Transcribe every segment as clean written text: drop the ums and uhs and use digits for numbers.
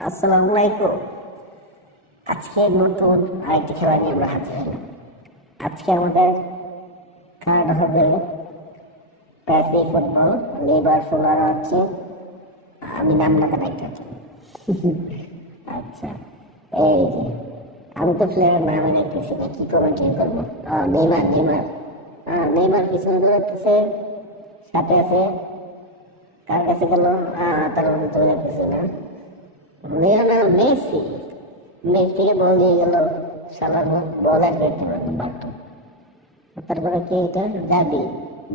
আসসালামু আলাইকুম। আজকে নতুন আরেকটি খেলা নিয়ে আমরা হাজির হলাম। আজকে আমাদের খেলাটা হবে প্যাসি ফুটবল। লিভারপুল আর হচ্ছে আমি নাম না কাটাইতে আচ্ছা, এই যে আমি তো প্লেয়ার নামে দেখতেছি না, কি কমেন্ট্রি করবো। নেইমার নেইমার নেইমার পিছনে দৌড়াতেছে, সাথে আছে কার কাছে গেল, তার মধ্যে চলে যাইতেছে না। লিওনেল মেসি, মেসিকে বল দিয়ে গেল, শালার বল আর করতে পারতো পারতো। তারপরে কি এটা দাবি,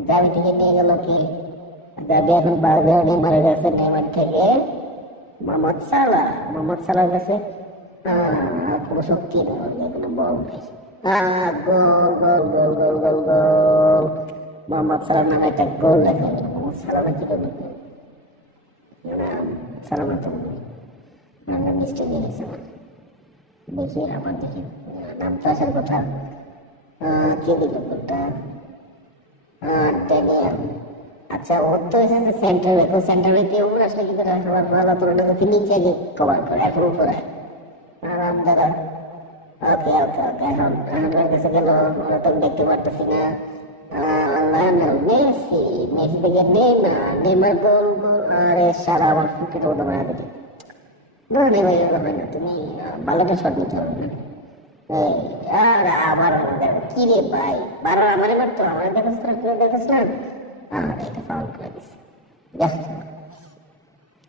দাবি থেকে নিয়ে গেল কি, দাবি এখন বাজার নেইমারের কাছে, নেইমার থেকে মোহাম্মদ সালাহ, মোহাম্মদ সালাহর কাছে কোনো শক্তি নেই, কোনো বল নেই। গোল গোল গোল গোল গোল গোল, মোহাম্মদ সালাহ নামে একটা গোল দেখা গেল। মোহাম্মদ সালাহ কি করলো, সালামত নামটা মিস্টেক হয়ে গেছে আমার। দেখি আমার, দেখি নাম তো আসার কথা। কে দিল গোলটা? ড্যানিয়েল। আচ্ছা, ওর তো এখানে সেন্টার ব্যাক, সেন্টার ব্যাকে ও আসলে কি করে সবার ভালো তোরটা যদি নিচে গিয়ে কভার করে, এখন উপরে আরাম দাদা। ওকে ওকে ওকে, এখন আমার কাছে গেল, ওরা তো দেখতে পারতেছি না। মেসি, মেসি থেকে নেইমার, নেইমার গোল গোল। আরে সারা আমার ফুকের মতো বানা দিলি। নেইমার এগুলো হয় না, তুমি বালাটা শট নিতে হবে না। আর আমার কি রে ভাই, বারবার আমারে মারতো, আমার দেখাস না, কেউ দেখাস না। এটা ফাউল করে দিছে।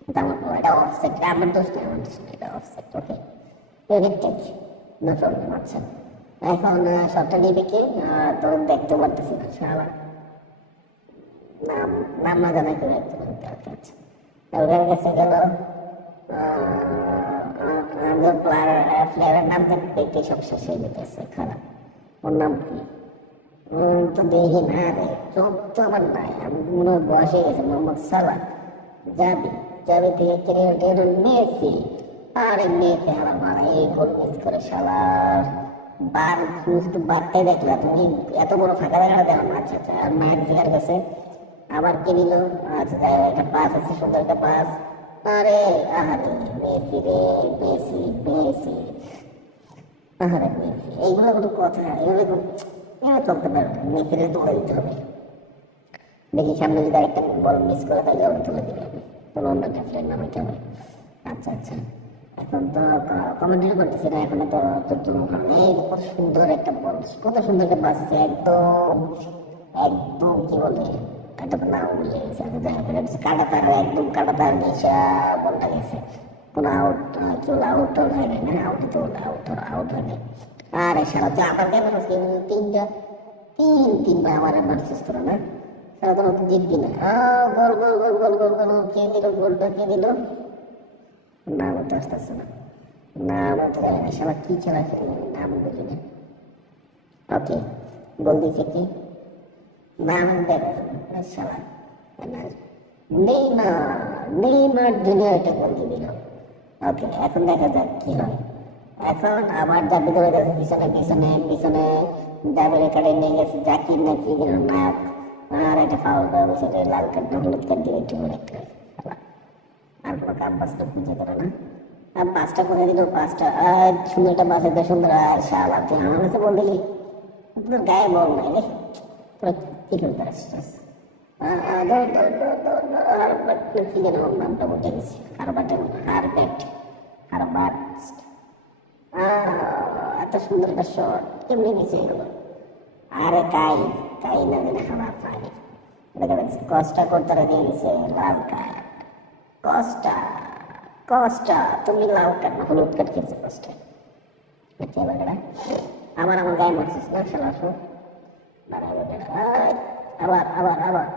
এটা অফসাইড, আমার দোষ নেই, আমার দোষ নেই, এটা অফসাইড। ওকে, নো প্রবলেম। আচ্ছা, এখন শটটা নিবে কি, তো দেখতে পারতেছি না, সারা নাম নাম না জানা কেউ একজন। আচ্ছা, ওদের কাছে গেল, প্লেয়ারের নাম দেখতে সব শেষ হয়ে যেতেছে, খারাপ। ওর নাম কি তো দেখি না রে, চোখ তো আমার নাই, আমি মনে হয় বয়স হয়ে গেছে। মোহাম্মদ সালাহ, যাবি যাবি থেকে কেরিয়ার মেসি। আরে মেসি হারা মারা, এই গোল মিস করে শালার। বার শুধু বারটাই দেখলা তুমি, এত বড় ফাঁকা জায়গাটা দেখো না। আচ্ছা আচ্ছা, আর ম্যাচ জিগার কাছে আবার কে নিল? আচ্ছা, একটা পাস আছে, সুন্দর একটা পাস। আরে আহারে মেসি রে, মেসি মেসি, আহারে মেসি। এইগুলো কোনো কথা? এভাবে চলতে পারে না, মেসিরে তুলে দিতে হবে। দেখি সামনে যদি আরেকটা বল মিস করে, তাহলে ওটা তুলে দিতে হবে, কোনো অন্য একটা প্লেয়ার নামাইতে হবে। আচ্ছা আচ্ছা, এখন তো কমেন্ট্রি করতেছি না, এখন তো এই কত সুন্দর একটা বল, কত সুন্দর একটা পাস আছে, একদম একদম কি বলে, এটা তো নাম ভুলে গেছে। কাটা তার, একদম কাটা তার নিচা বলটা গেছে, কোনো আউট কি বলে, আউট হয় না, আউট তো আউট আউট হয় না। আরে সারা তো আমার কেমন আছে, তিনবার আমার মারছিস তোরা না, সারা তো জিতবি না। গোল গোল গোল গোল গোল গোল, কে দিল গোলটা, কে দিল? নাম তো আসতেছে না, নাম সারা কি খেলা খেলে নাম বুঝি না। ওকে, গোল দিয়েছে কি নাম দেখ সারা, নেইমার, নেইমার জুনিয়রটা গোল দিয়ে দিল। ওকে, এখন দেখা যাক কি হয়। এখন আবার দাবি ধরে গেছে পিছনে পিছনে পিছনে, দাবির কাটে নিয়ে গেছে জাকির না কি দিল নাক। আর একটা ফাউল করে বসে, লাল কার্ড না হলুদ কার্ড দিয়ে একটু করে একটা, আর কোনো কাম বাসটা খুঁজে করে না। আর পাঁচটা করে দিল, পাঁচটা সুন্দর একটা বাস, একটা সুন্দর। আর শালা তুই আমার কাছে বল দিলি, তোর গায়ে বল নাই রে, তোরা কি করতে আসছিস? কি যেন নামটা বলতে গেছি, এত সুন্দর একটা শট কেমনি গেছে এগুলো। আরে কাই কাই না দিলে খাবার পাই, কষ্টা করতে দিয়ে গেছে লাল কার্ড। কষ্টা কষ্টা, তুমি লাল কার্ড না হলুদ কার্ড খেয়েছে কষ্টা। আচ্ছা, আবার আমার গায়ে মারছিস না শালা, আবার আবার আবার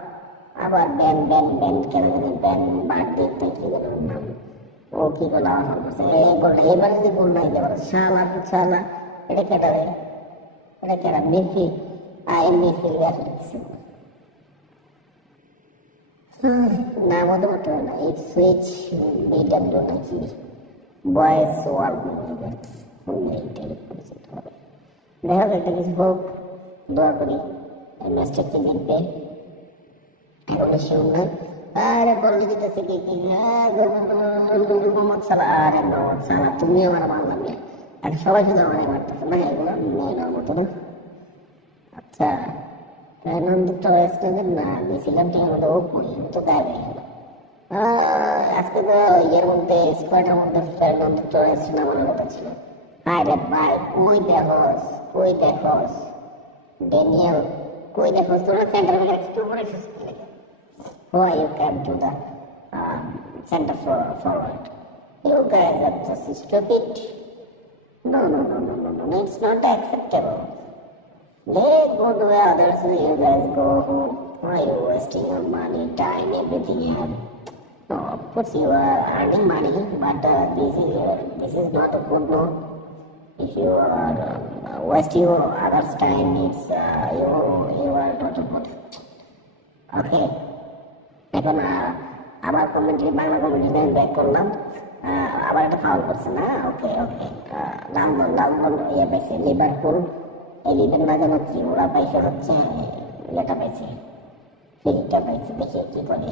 আবার ব্যান ব্যান ব্যান, কেন জানি ব্যান বার্থডে কি যেন নাম, ও কি গোল আবার করছে। এই গোলটা এবার যদি গোল নাই দেওয়ার, শালা শালা, এটা কেটা রে, এটা কেটা? মেসি। মেসি নাম হতে পারতে হবে না, এই সুইচ বিডাব্লিউ নাকি বয়েস ওয়ার্ল্ড হবে। দেখা যাক একটা কিছু হোক, দোয়া করি ম্যাচটা কি জিতবে। এখন শিওর নয়, আরে বললি দিতেছে কি কি মোহাম্মদ সালাহ, আরে মোহাম্মদ সালাহ তুমি আমার মারলাম না, আর সবাই শুধু আমাকে মারতেছে না, এগুলো মেয়ের মতো না। আচ্ছা ফের্নান্দো টরেস না দিয়েছিলাম টিমের মধ্যে, ও কই তো গায়ে গেল। আজকে তো ইয়ের মধ্যে স্কোয়াডের মধ্যে ফের্নান্দো টরেস নামানোর কথা ছিল। আরে ভাই কই দেখোস, কই দেখোস ড্যানিয়েল, কই দেখোস তোরা সেন্টার ব্যাক একটু উপরে এসেছিস কি লাগে? Why you can't do the center forward? You guys are just stupid. No, no, no, no, no, no, it's not acceptable. Let go the way others, you guys go home. Why are you wasting your money, time, everything you have? No, of course you are earning money, but this is not a good move. If you are waste your others' time, it's you are not a good. Okay. এখন আবার commentary Bangla commentary আমি back করলাম, আবার একটা foul করছে না। ওকে ওকে, লাল বল ইয়ে পাইছে লিভারপুল, এই লিভের না যেন কি ওরা পাইছে হচ্ছে ইয়েটা পাইছে, ফ্রিটা পাইছে, দেখি কি করে।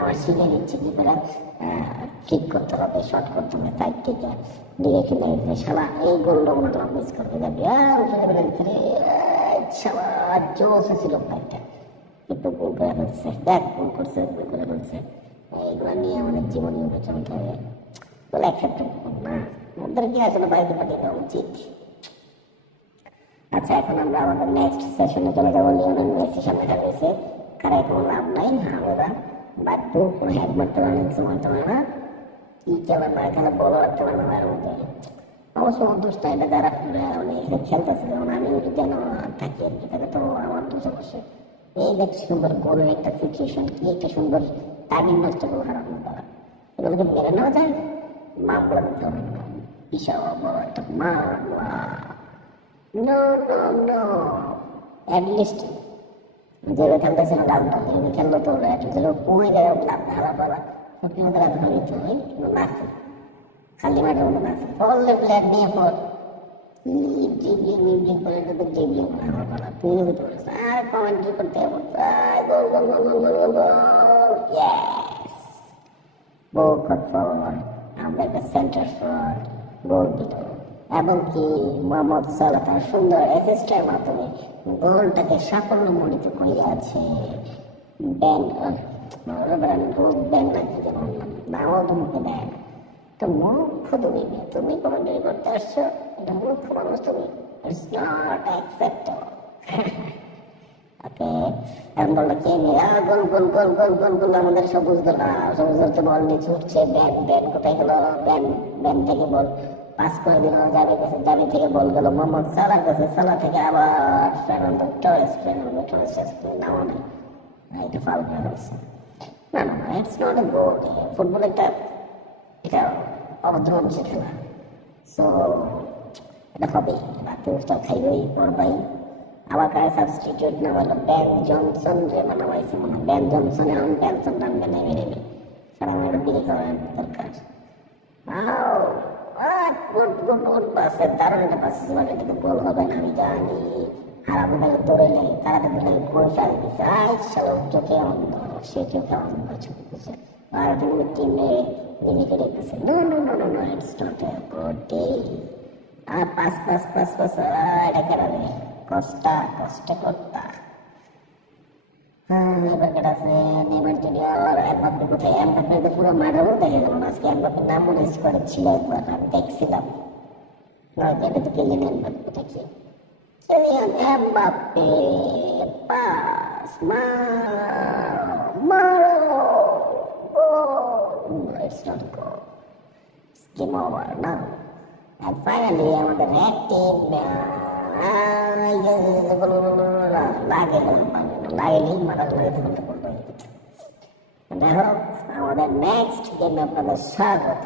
আমার শিখে দিচ্ছে কি করে ফ্লিক করতে হবে, শর্ট করতে হবে, সাইড থেকে ডিরেক্টলি লাগছে। শালা এই গোলটা মনে তোমার মিস করতে যাবে, শালা জোস ছিল ফাইটটা, একটু ভুল করে ফেলছে, দেখ ভুল করছে, ভুল করে ফেলছে। এইগুলো নিয়ে আমাদের জীবন চলতে হবে, বলে অ্যাকসেপ্টেবল না, ওদেরকে আসলে বাড়িতে পাঠিয়ে দেওয়া উচিত। আচ্ছা এখন আমরা আমাদের নেক্সট সেশনে চলে যাবো। লিওনেল মেসি সামনে রয়েছে, কারাই কোনো লাভ নাই, আমরা বাধ্য কোনো হ্যাক মারতে পারে না, কিছু মারতে পারে না, কি খেলা না খেলা বড় রাখতে পারে না তার মধ্যে। অবশ্য অন্তষ্ট এটা যারা এখানে খেলতেছে, যেমন আমি যেন থাকি আর কি, তাহলে তো আমার তো সমস্যা। এই একটা সুন্দর গোলের একটা সিচুয়েশন, কি একটা সুন্দর টাইমিং নষ্ট করে হারানো করা, এগুলোকে মেরে নেওয়া যায়, মামলা দিতে হবে না, বিশাল বড় একটা মামলা। নো নো নো, অ্যাটলিস্ট যেভাবে খেলতেছে না ডাউন টাউন, এভাবে খেললো তো পুরো জায়গায় হারা পালা সত্যি মতো রাত হয়ে যেতে হয়, নাচে খালি মাঠের মধ্যে নাচে, ফলে প্লেয়ার নিয়ে ফল ড্রিবলিং করে তো ড্রিবলিং আমার পালা, তুই বুঝতে পারছিস। আর কমেন্ট্রি করতে হবে, গোল গোল গোল গোল গোল গোল গোল, ইয়েস গোল ফরওয়ার্ড, আমাদের একটা সেন্টার ফরওয়ার্ড গোল দিল, এবং কি মোহাম্মদ সালাহ তার সুন্দর অ্যাসিস্টের মাধ্যমে গোলটাকে সাফল্যমণ্ডিত করিয়াছে। ব্যান ব্যান নাকি যেমন নামও তো মুখে দেয় না, তো মূর্খ তুমি, তুমি কমেন্টারি করতে আসছো, এটা মূর্খ মানুষ তুমি, ইটস নট অ্যাকসেপ্টেবল। ওকে এখন বললো কে নিয়ে গোল গোল গোল গোল গোল গোল, আমাদের সবুজ দল, সবুজ দল তো বল নিয়ে ছুটছে, ব্যান ব্যান কোথায় গেল, ব্যান ব্যান থেকে বল পাস করে দিল জাবি কাছে, জাবি থেকে বল গেল মোহাম্মদ সালাহ কাছে, সালাহ থেকে আবার ফের্নান্দো টরেস, ফের্নান্দো টরেস নাও নেই, এটা ফাউল করে ফেলছে। না না না, it's not A goal, football একটা এটা অভদ্র মানুষের খেলা, সো এটা হবেই, রাতে উস্তাদ খাইবই পড়বাই। আবার কারে সাবস্টিটিউট না বললো ব্যান জনসন রে বানাবাইছে মনে হয়, ব্যান জনসন এখন ব্যানসন টানবে না, মেরে নেবে সারা আমার বিলি করার দরকার। দারুণ একটা পাস, এটাকে গোল হবে না আমি জানি, হারাবো না দৌড়ে নেই, তাড়াতাড়ি লাগে গোল ফেলে দিচ্ছে, চোখে অন্ধ, সে চোখে অন্ধ ছুটে দিচ্ছে, আর তুমি টিমে নিজেকে দেখতেছে। No no no no no, it's not a good day. আর পাস পাস পাস পাস, এটা কেন কষ্টা কষ্টে করতা। এবার কেটাছে নেইমার জুনিয়র, এমবাপ্পে কোথায়, এমবাপ্পে তো পুরো মাঠের মধ্যে দেখে গেল, আজকে এমবাপ্পের নাম মনে স্কোয়াডে ছিল একবার, আমি দেখছিলাম, নয়তো এটা তো কিলিয়ান এমবাপ্পে দেখি, কিলিয়ান এমবাপ্পে পাস মারো goal, it's not goal, it's game over now. And finally আমাদের রেড টিম লাগেনি, মাথা লাগাতে বলতে বলবো। দেখো আমাদের নেক্সট গেমে আপনাদের স্বাগত।